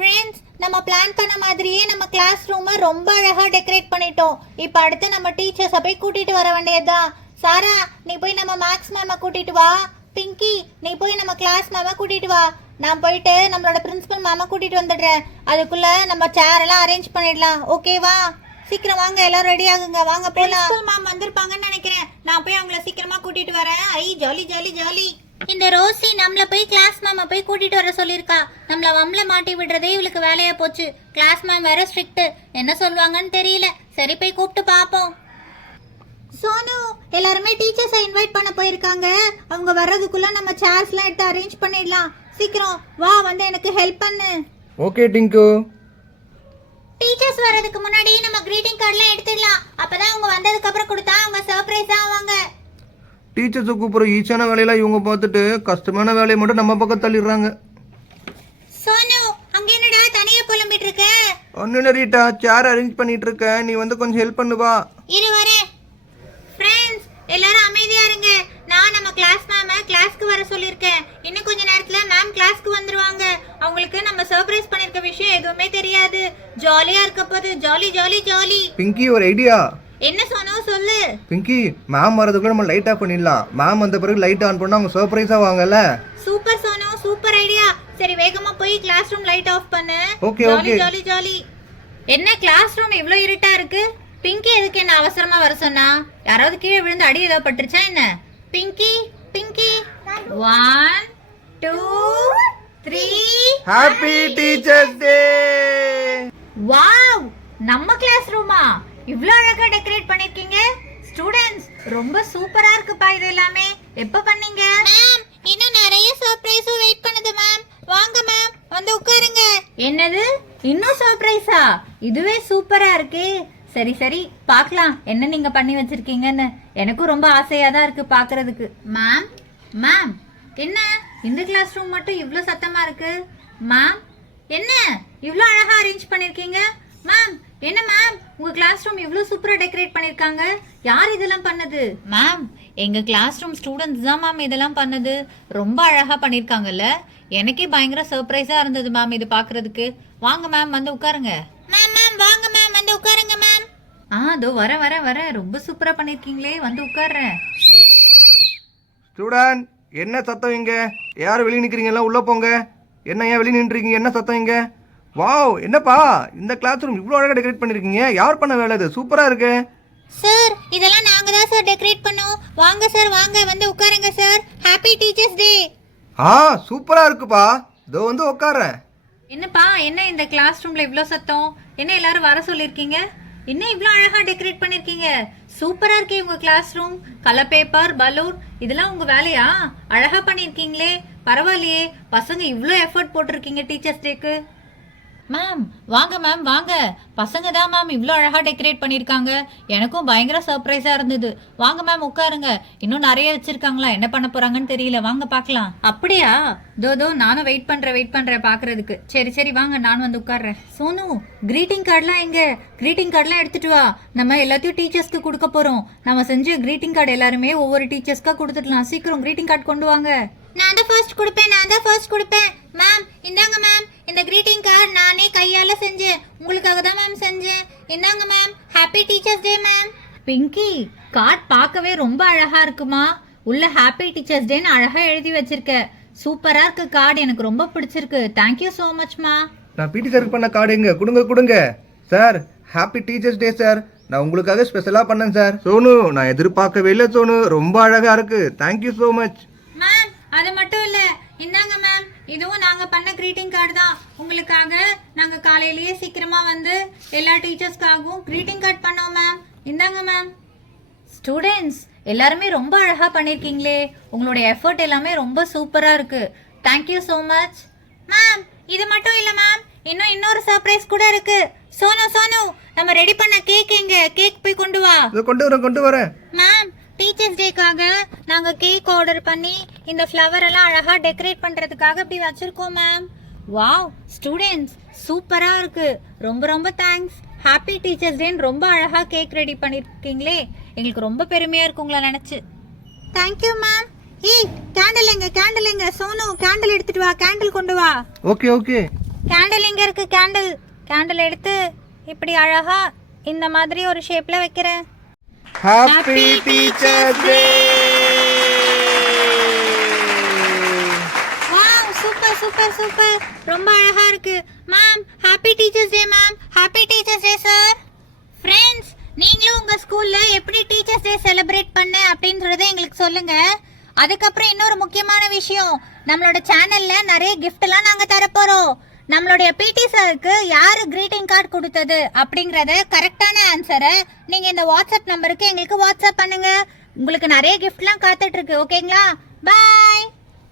Friends, நம்ம plan பண்ண மாதிரியே நம்ம கிளாஸ் ரூமை ரொம்ப அழகா டெக்கரேட் பண்ணிட்டோம். இப்போ அடுத்து நம்ம டீச்சர்ஸை போய் கூட்டிட்டு வர வேண்டியதுதான். சாரா, நீ போய் நம்ம மேக்ஸ் மேமை கூட்டிட்டு வா. பிங்கி, நீ போய் நம்ம கிளாஸ் மேமை கூட்டிட்டு வா. நான் போயிட்டு நம்மளோட பிரின்சிபல் மேமை கூட்டிட்டு வந்துடுறேன். அதுக்குள்ள நம்ம சேர் எல்லாம் அரேஞ்ச் பண்ணிடலாம். ஓகேவா? சீக்கிரம் வாங்க, எல்லாரும் ரெடி ஆகுங்க. வாங்க போலாம். பிரின்சிபல் மேம் வந்திருப்பாங்கன்னு நினைக்கிறேன். நான் போய் அவங்கள சீக்கிரமா கூட்டிட்டு வரேன். ஐ ஜாலி ஜாலி ஜாலி. இந்த ரோசி நம்மள போய் கிளாஸ் மேம போய் கூட்டிட்டு வர சொல்லிருக்கா. நம்மள வம்பல மாட்டி விடுறதே இவளுக்கு வேலையா போச்சு. கிளாஸ் மேம் வேற ஸ்ட்ரிக்ட். என்ன சொல்வாங்கன்னு தெரியல. சரி, போய் கூப்பிட்டு பாப்போம். சோனு, எல்லாருமே டீச்சர்ஸை இன்வைட் பண்ண போயிருக்காங்க. அவங்க வர்றதுக்குள்ள நம்ம சேர்ஸ்லாம் எடுத்து அரேஞ்ச் பண்ணிடலாம். சீக்கிரம் வா, வந்து எனக்கு ஹெல்ப் பண்ணு. ஓகே டிங்கு. டீச்சர்ஸ் வர்றதுக்கு முன்னாடி நம்ம கிரீட்டிங் கார்டுலாம் எடுத்துடலாம். அப்பதான் அவங்க வந்ததுக்கு அப்புறம் கொடுத்தா அவங்க சர்ப்ரைஸா ஆவாங்க. டீச்சர்ஸை கூப்பிட்ற ஈஸியான வேலையெல்லாம் இவங்க பார்த்துட்டு கஷ்டமான வேலையை மட்டும் நம்ம பக்கம் தள்ளிடுறாங்க. சோனு, அங்க என்னடா தனியா புலம்பிட்டு இருக்க? ஒன்னு ரீட்டா, சேர் அரேஞ்ச் பண்ணிட்டு இருக்கேன். நீ வந்து கொஞ்சம் ஹெல்ப் பண்ணுவா. இரு வரேன். ஃப்ரெண்ட்ஸ், எல்லாரும் அமைதியா இருங்க. நான் நம்ம கிளாஸ் மேம கிளாஸ்க்கு வர சொல்லிருக்கேன். இன்னும் கொஞ்ச நேரத்துல மேம் கிளாஸ்க்கு வந்துருவாங்க. அவங்களுக்கு நம்ம சர்ப்ரைஸ் பண்ணிருக்க விஷயம் எதுவுமே தெரியாது. ஜாலியா இருக்க போது. Jolly jolly jolly. பிங்கி, ஒரு ஐடியா. என்ன சொன்னோ சொல்லு. பிங்கி, மேம் வரதுக்குள்ள நம்ம லைட் ஆஃப் பண்ணிடலாம். மேம் வந்த பிறகு லைட் ஆன் பண்ணா அவங்க சர்ப்ரைஸா வாங்கல. Super Sonu, super idea. சரி, வேகமா போய் கிளாஸ் ரூம் லைட் ஆஃப் பண்ணு. Okay okay. Jolly jolly. என்ன கிளாஸ் ரூம் இவ்ளோ இருட்டா இருக்கு? பிங்கி எதுக்கு என்ன அவசரமா வர சொன்னா? யாராவது கீழே விழுந்து அடி ஏதாவது பட்டுருச்சா என்ன? பிங்கி பிங்கி 1 2 3. ஹாப்பி டீச்சர்ஸ் டே. வாவ், நம்ம கிளாஸ் ரூமா இவ்ளோ அழகா டெக்கரேட் பண்ணிருக்கீங்க. ஸ்டூடண்ட்ஸ், ரொம்ப சூப்பரா இருக்குப்பா. இது எல்லாமே எப்ப பண்ணீங்க? மேம், இன்னும் நிறைய சர்ப்ரைஸும் வெயிட் பண்ணுது மேம். வாங்க மேம், வந்து உட்காருங்க. என்னது, இன்னும் சர்ப்ரைஸா? இதுவே சூப்பரா இருக்கு. சரி சரி, பார்க்கலாம் என்ன நீங்க பண்ணி வச்சிருக்கீங்கன்னு. எனக்கும் ரொம்ப ஆசையா தான் இருக்கு பார்க்கிறதுக்கு. மேம் மேம், என்ன இந்த கிளாஸ் ரூம் மட்டும் இவ்ளோ சத்தமா இருக்கு? மேம், என்ன இவ்ளோ அழகா அரேஞ்ச் பண்ணிருக்கீங்க? மேம், என்ன மேம், உங்க கிளாஸ் ரூம் இவ்ளோ சூப்பரா டெக்கரேட் பண்ணிருக்காங்க. யார் இதெல்லாம் பண்ணது? மேம், எங்க கிளாஸ் ரூம் ஸ்டூடெண்ட்ஸ் தான் மேம் இதெல்லாம் பண்ணது. ரொம்ப அழகா பண்ணிருக்காங்கல்ல. எனக்கே பயங்கர சர்ப்ரைஸா இருந்தது மேம் இது பார்க்கிறதுக்கு. வாங்க மேம், வந்து உட்காருங்க. மேம் மேம், வாங்க மேம், வந்து உட்காருங்க மேம். அதோ வர வர வர. ரொம்ப சூப்பரா பண்ணிருக்கீங்களே, வந்து உட்கார்றேன். ஸ்டூடண்ட், என்ன சத்தம் இங்க? யாரும் வெளியே நிக்கிறீங்க? எல்லாம் உள்ள போங்க. என்ன ஏன் வெளியே நின்றுருக்கீங்க? என்ன சத்தம் இங்க? வாவ், என்னப்பா இந்த கிளாஸ் ரூம் இவ்வளோ அழகாக டெக்கரேட் பண்ணிருக்கீங்க. யார் பண்ண வேலை இது? சூப்பரா இருக்கு சார். இதெல்லாம் நாங்க தான் சார் டெக்கரேட் பண்ணோம். வாங்க சார், வாங்க, வந்து உட்காருங்க சார். ஹாப்பி டீச்சர்ஸ் டே. சூப்பரா இருக்குப்பா. இதோ வந்து உட்கார்றேன். என்னப்பா, என்ன இந்த கிளாஸ் ரூம்ல இவ்ளோ சத்தம்? என்ன எல்லாரும் வர சொல்லிருக்கீங்க? என்ன இவ்ளோ அழகா டெக்கரேட் பண்ணிருக்கீங்க? சூப்பரா இருக்கே உங்க class room. Colour paper, balloon, இதெல்லாம் உங்க வேலையா? அழகா பண்ணிருக்கீங்களே, பரவாயில்லையே. பசங்க இவ்ளோ எஃபர்ட் போட்டிருக்கீங்க டீச்சர்ஸ் டேக்கு. மேம், வாங்க மேம், வாங்க. பசங்க தான் மேம் இவ்ளோ அழகா டெக்கரேட் பண்ணிருக்காங்க. எனக்கும் பயங்கர சர்ப்ரைஸா இருந்தது. வாங்க மேம், உட்காருங்க. இன்னும் நிறைய வச்சிருக்காங்களா? என்ன பண்ண போறாங்கன்னு தெரியல. வாங்க பார்க்கலாம். அப்படியா? தோ நானும் வெயிட் பண்றேன் பாக்குறதுக்கு. சரி சரி, வாங்க, நானும் வந்து உட்கார்றேன். சோனு, கிரீட்டிங் கார்டுலாம் எங்க? கிரீட்டிங் கார்டுலாம் எடுத்துட்டு வா. நம்ம எல்லாத்தையும் டீச்சர்ஸ்க்கு கொடுக்க போறோம். நம்ம செஞ்ச கிரீட்டிங் கார்டு எல்லாருமே ஒவ்வொரு டீச்சர்ஸ்க்கா கொடுத்துடலாம். சீக்கிரம் கிரீட்டிங் கார்டு கொண்டு வாங்க. நான் தான் ஃபர்ஸ்ட் கொடுப்பேன். மேம், இந்தாங்க மேம். இந்த கிரீட்டிங் கார்டு நானே கையால செஞ்சேன். உங்களுக்காக தான் மேம் செஞ்சேன். இந்தாங்க மேம். ஹாப்பி டீச்சர்ஸ் டே மேம். பிங்கி, கார்டு பார்க்கவே ரொம்ப அழகா இருக்குமா. உள்ள ஹாப்பி டீச்சர்ஸ் டேன்னு அழகா எழுதி வச்சிருக்க. சூப்பரா இருக்கு கார்டு. எனக்கு ரொம்ப பிடிச்சிருக்கு. தேங்க்யூ ஸோ மச்மா. நான் பிடி சார் பண்ண கார்டு எங்க? கொடுங்க sir. Happy teachers day sir. நான் உங்களுக்காக ஸ்பெஷலா பண்ணேன் சார். சோனு, நான் எதிர்பார்க்கவே இல்லை சோனு. ரொம்ப அழகா இருக்கு. Thank you so much. மேம், அது மட்டும் இல்ல, இந்தாங்க மேம். இதுவும் நாங்க பண்ண கிரீட்டிங் கார்டு தான். உங்களுக்காக நாங்க காலையிலேயே சீக்கிரமா வந்து எல்லா டீச்சர்ஸ்க்காகவும் கிரீட்டிங் கார்டு பண்ணோம் மேம். இந்தாங்க மேம். ஸ்டூடெண்ட்ஸ், எல்லாருமே ரொம்ப அழகா பண்ணிருக்கீங்களே. உங்களோட எஃபர்ட் எல்லாமே ரொம்ப சூப்பரா இருக்கு. Thank you so much. மேம், இது மட்டும் இல்ல மேம், இன்னொரு சர்ப்ரைஸ் கூட இருக்கு. சோனு, நம்ம ரெடி பண்ண கேக் எங்க? கேக் போய் கொண்டு வா. கொண்டு வரேன். மேம், டீச்சர்ஸ் டேக்காக நாங்க கேக் ஆர்டர் பண்ணி இந்த ஃப்ளவர் எல்லாம் அழகா டெக்கரேட் பண்றதுக்காக இப்படி வச்சிருக்கோம் மேம். வாவ் ஸ்டூடெண்ட்ஸ், சூப்பரா இருக்கு. ரொம்ப ரொம்ப தேங்க்ஸ். ஹாப்பி டீச்சர்ஸ் டேன்னு ரொம்ப அழகா கேக் ரெடி பண்ணிருக்கீங்களே. எங்களுக்கு ரொம்ப பெருமையா இருக்கு உங்களை நினைச்சு. Thank you ma'am. கேண்டில் எங்க? சோனு, கேண்டில் எடுத்துட்டு வா. கேண்டில் கொண்டு வா. ஓகே. கேண்டில் எங்க இருக்கு? கேண்டில் கேண்டில் எடுத்து இப்படி அழகா இந்த மாதிரி ஒரு ஷேப்ல வைக்கிறேன். ஹாப்பி டீச்சர்ஸ் டே. வாவ், சூப்பர் சூப்பர் சூப்பர், ரொம்ப அழகா இருக்கு. மேம் ஹாப்பி டீச்சர்ஸ் டே. Ma'am happy teachers day sir. Friends, நீங்களும் உங்க ஸ்கூல்ல எப்படி டீச்சர்ஸ் டே செலிப்ரேட் பண்ண அப்படின்றத எங்களுக்கு சொல்லுங்க. அதுக்கப்புறம் இன்னொரு முக்கியமான விஷயம், நம்மளோட சேனல்ல நிறைய gift எல்லாம் நாங்க தரப்போறோம். நம்மளுடைய பிடி சாருக்கு யாரு greeting கார்டு கொடுத்தது அப்படிங்கறத கரெக்டான ஆன்சரை நீங்க இந்த வாட்ஸ்அப் நம்பருக்கு எங்களுக்கு வாட்ஸ்அப் பண்ணுங்க. உங்களுக்கு நிறைய giftலாம் காத்துட்டு இருக்கு. ஓகேங்களா? பாய்.